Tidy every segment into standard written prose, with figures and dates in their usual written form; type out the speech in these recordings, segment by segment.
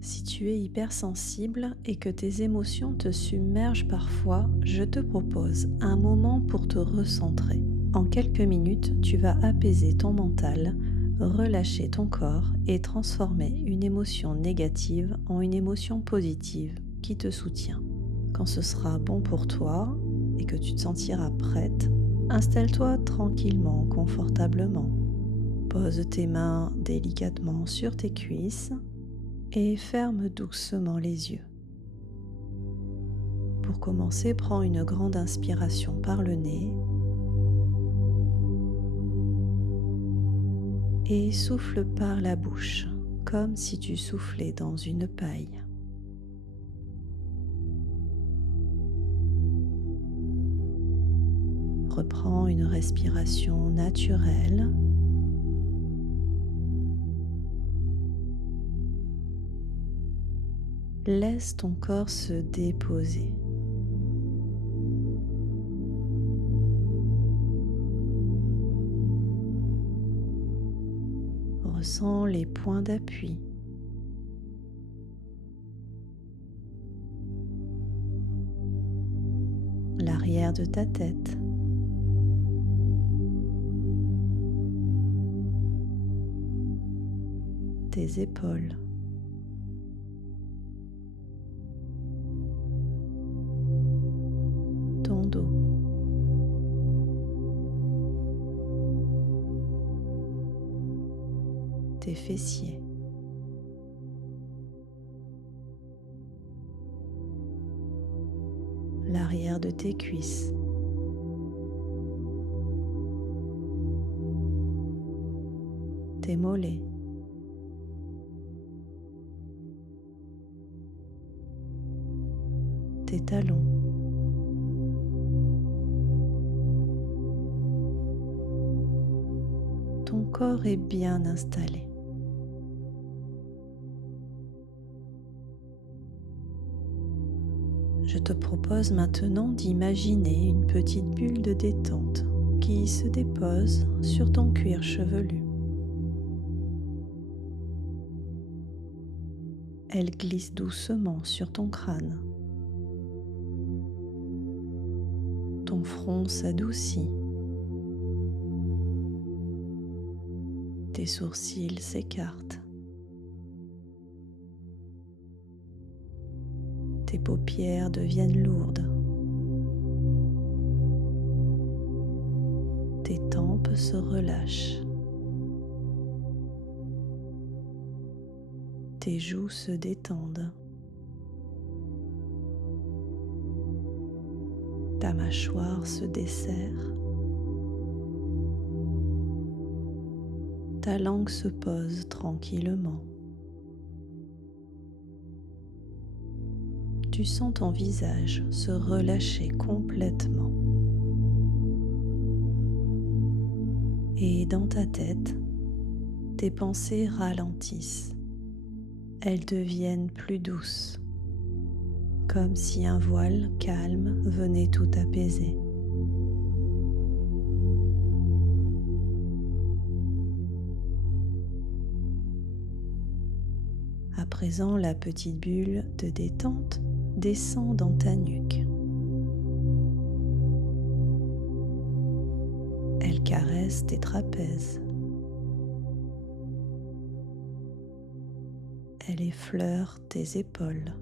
Si tu es hypersensible et que tes émotions te submergent parfois, je te propose un moment pour te recentrer. En quelques minutes, tu vas apaiser ton mental, relâcher ton corps et transformer une émotion négative en une émotion positive qui te soutient. Quand ce sera bon pour toi et que tu te sentiras prête, installe-toi tranquillement, confortablement. Pose tes mains délicatement sur tes cuisses et ferme doucement les yeux. Pour commencer, prends une grande inspiration par le nez et souffle par la bouche, comme si tu soufflais dans une paille. Reprends une respiration naturelle. Laisse ton corps se déposer. Ressens les points d'appui. L'arrière de ta tête. Tes épaules. Ton dos. Tes fessiers. L'arrière de tes cuisses. Tes mollets. Tes talons. Ton corps est bien installé. Je te propose maintenant d'imaginer une petite bulle de détente qui se dépose sur ton cuir chevelu. Elle glisse doucement sur ton crâne. Ton front s'adoucit. Tes sourcils s'écartent. Tes paupières deviennent lourdes. Tes tempes se relâchent. Tes joues se détendent. Ta mâchoire se desserre. Ta langue se pose tranquillement. Tu sens ton visage se relâcher complètement. Et dans ta tête, tes pensées ralentissent. Elles deviennent plus douces, comme si un voile calme venait tout apaiser. À présent, la petite bulle de détente descend dans ta nuque. Elle caresse tes trapèzes. Elle effleure tes épaules.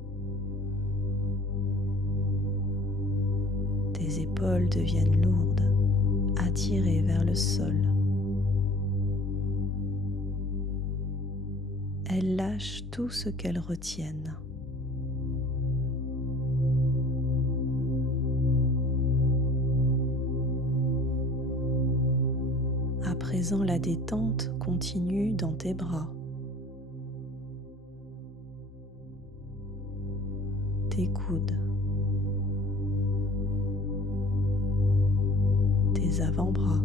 Tes épaules deviennent lourdes, attirées vers le sol. Elles lâchent tout ce qu'elles retiennent. À présent, la détente continue dans tes bras, tes coudes, tes avant-bras,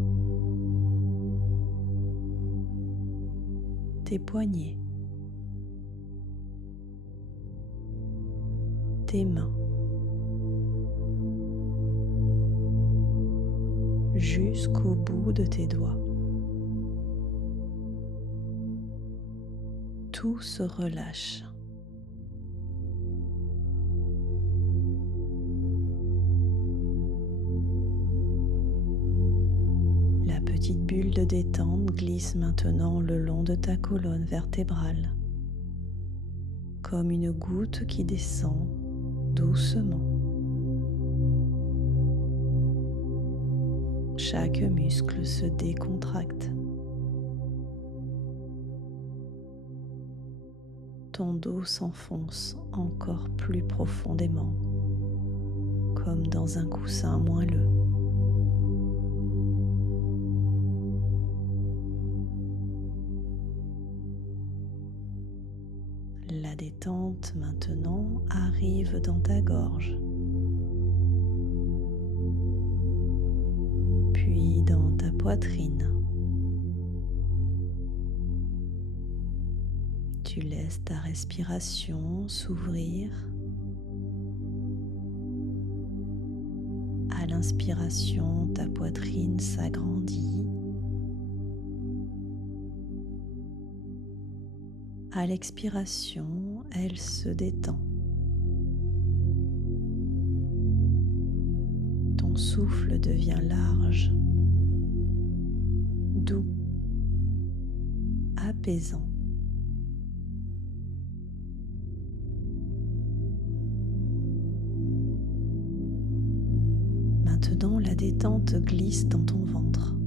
tes poignets, tes mains, jusqu'au bout de tes doigts. Tout se relâche. petite bulle de détente glisse maintenant le long de ta colonne vertébrale, comme une goutte qui descend doucement. Chaque muscle se décontracte. Ton dos s'enfonce encore plus profondément, comme dans un coussin moelleux. La détente maintenant arrive dans ta gorge, puis dans ta poitrine. Tu laisses ta respiration s'ouvrir. À l'inspiration, ta poitrine s'agrandit. À l'expiration, elle se détend. Ton souffle devient large, doux, apaisant. Maintenant, la détente glisse dans ton ventre.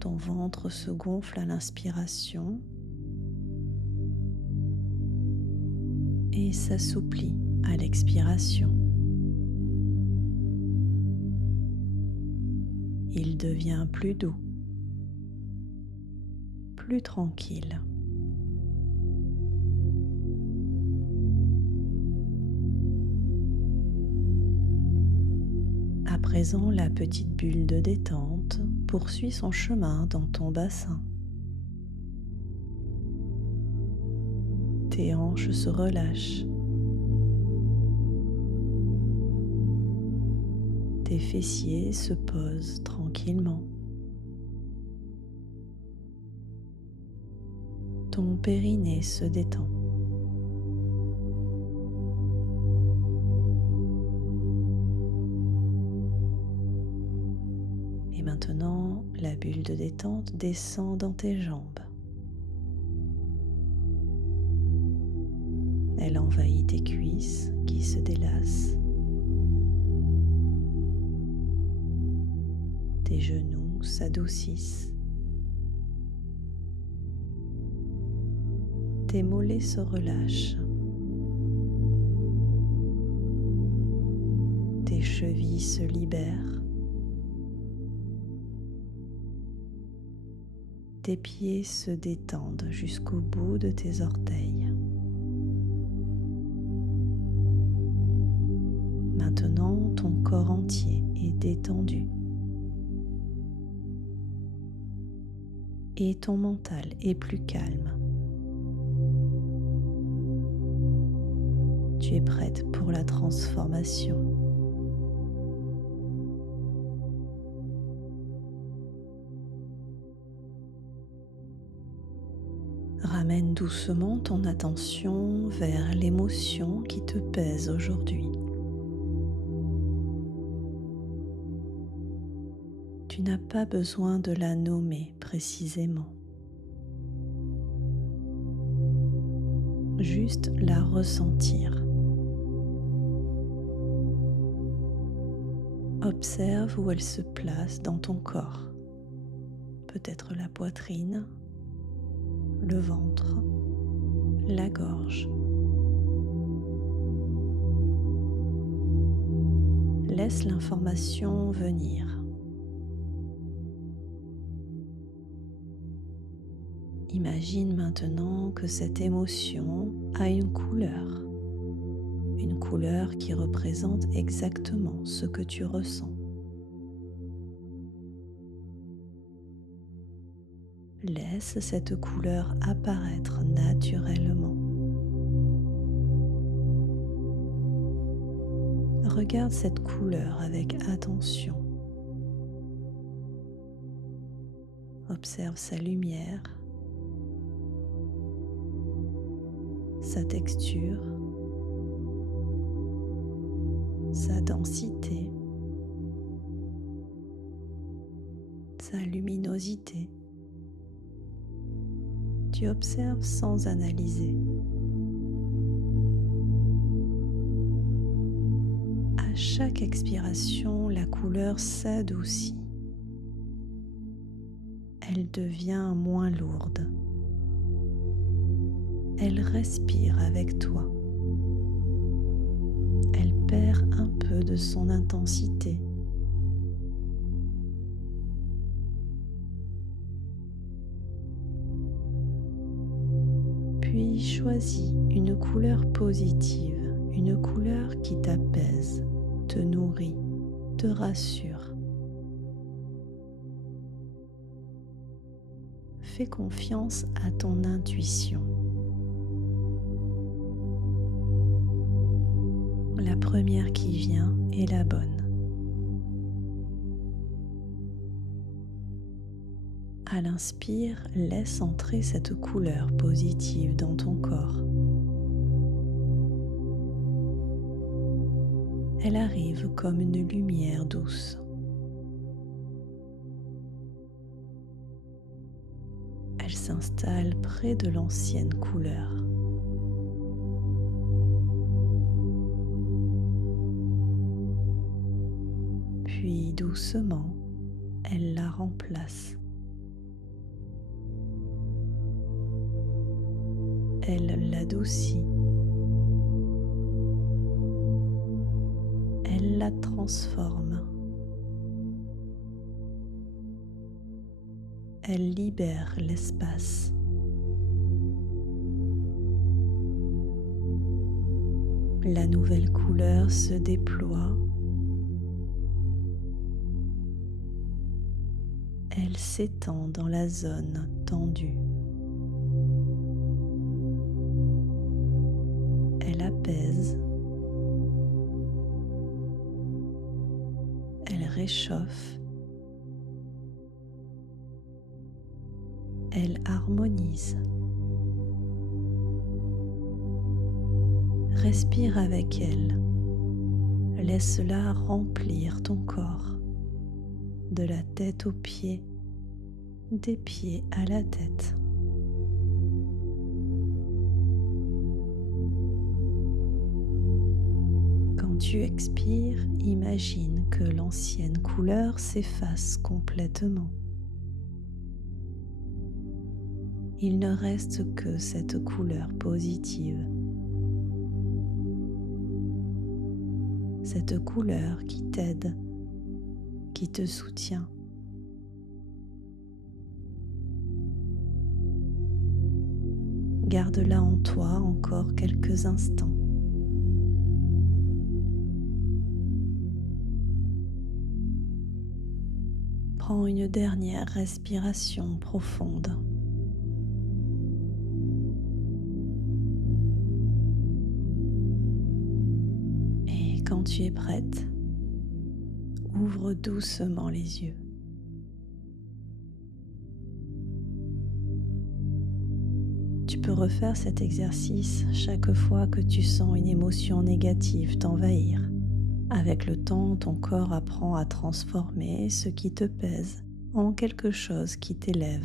Ton ventre se gonfle à l'inspiration et s'assouplit à l'expiration. Il devient plus doux, plus tranquille. À présent, la petite bulle de détente poursuit son chemin dans ton bassin. Tes hanches se relâchent. Tes fessiers se posent tranquillement. Ton périnée se détend. Et maintenant, la bulle de détente descend dans tes jambes. Elle envahit tes cuisses qui se délassent. Tes genoux s'adoucissent. Tes mollets se relâchent. Tes chevilles se libèrent. Tes pieds se détendent jusqu'au bout de tes orteils. Maintenant, ton corps entier est détendu. Et ton mental est plus calme. Tu es prête pour la transformation. Ramène doucement ton attention vers l'émotion qui te pèse aujourd'hui. Tu n'as pas besoin de la nommer précisément. Juste la ressentir. Observe où elle se place dans ton corps. Peut-être la poitrine, le ventre, la gorge. Laisse l'information venir. Imagine maintenant que cette émotion a une couleur qui représente exactement ce que tu ressens. Laisse cette couleur apparaître naturellement. Regarde cette couleur avec attention. Observe sa lumière, sa texture, sa densité, sa luminosité. Tu observes sans analyser. À chaque expiration, la couleur s'adoucit. Elle devient moins lourde. Elle respire avec toi. Elle perd un peu de son intensité. Puis choisis une couleur positive, une couleur qui t'apaise, te nourrit, te rassure. Fais confiance à ton intuition. La première qui vient est la bonne. À l'inspire, laisse entrer cette couleur positive dans ton corps. Elle arrive comme une lumière douce. Elle s'installe près de l'ancienne couleur. Puis doucement, elle la remplace. Elle l'adoucit. Elle la transforme. Elle libère l'espace. La nouvelle couleur se déploie. Elle s'étend dans la zone tendue. Elle apaise. Elle réchauffe. Elle harmonise. Respire avec elle. Laisse-la remplir ton corps, de la tête aux pieds, des pieds à la tête. Quand tu expires, imagine que l'ancienne couleur s'efface complètement. Il ne reste que cette couleur positive. Cette couleur qui t'aide, qui te soutient. Garde-la en toi encore quelques instants. Prends une dernière respiration profonde. Et quand tu es prête, ouvre doucement les yeux. Tu peux refaire cet exercice chaque fois que tu sens une émotion négative t'envahir. Avec le temps, ton corps apprend à transformer ce qui te pèse en quelque chose qui t'élève.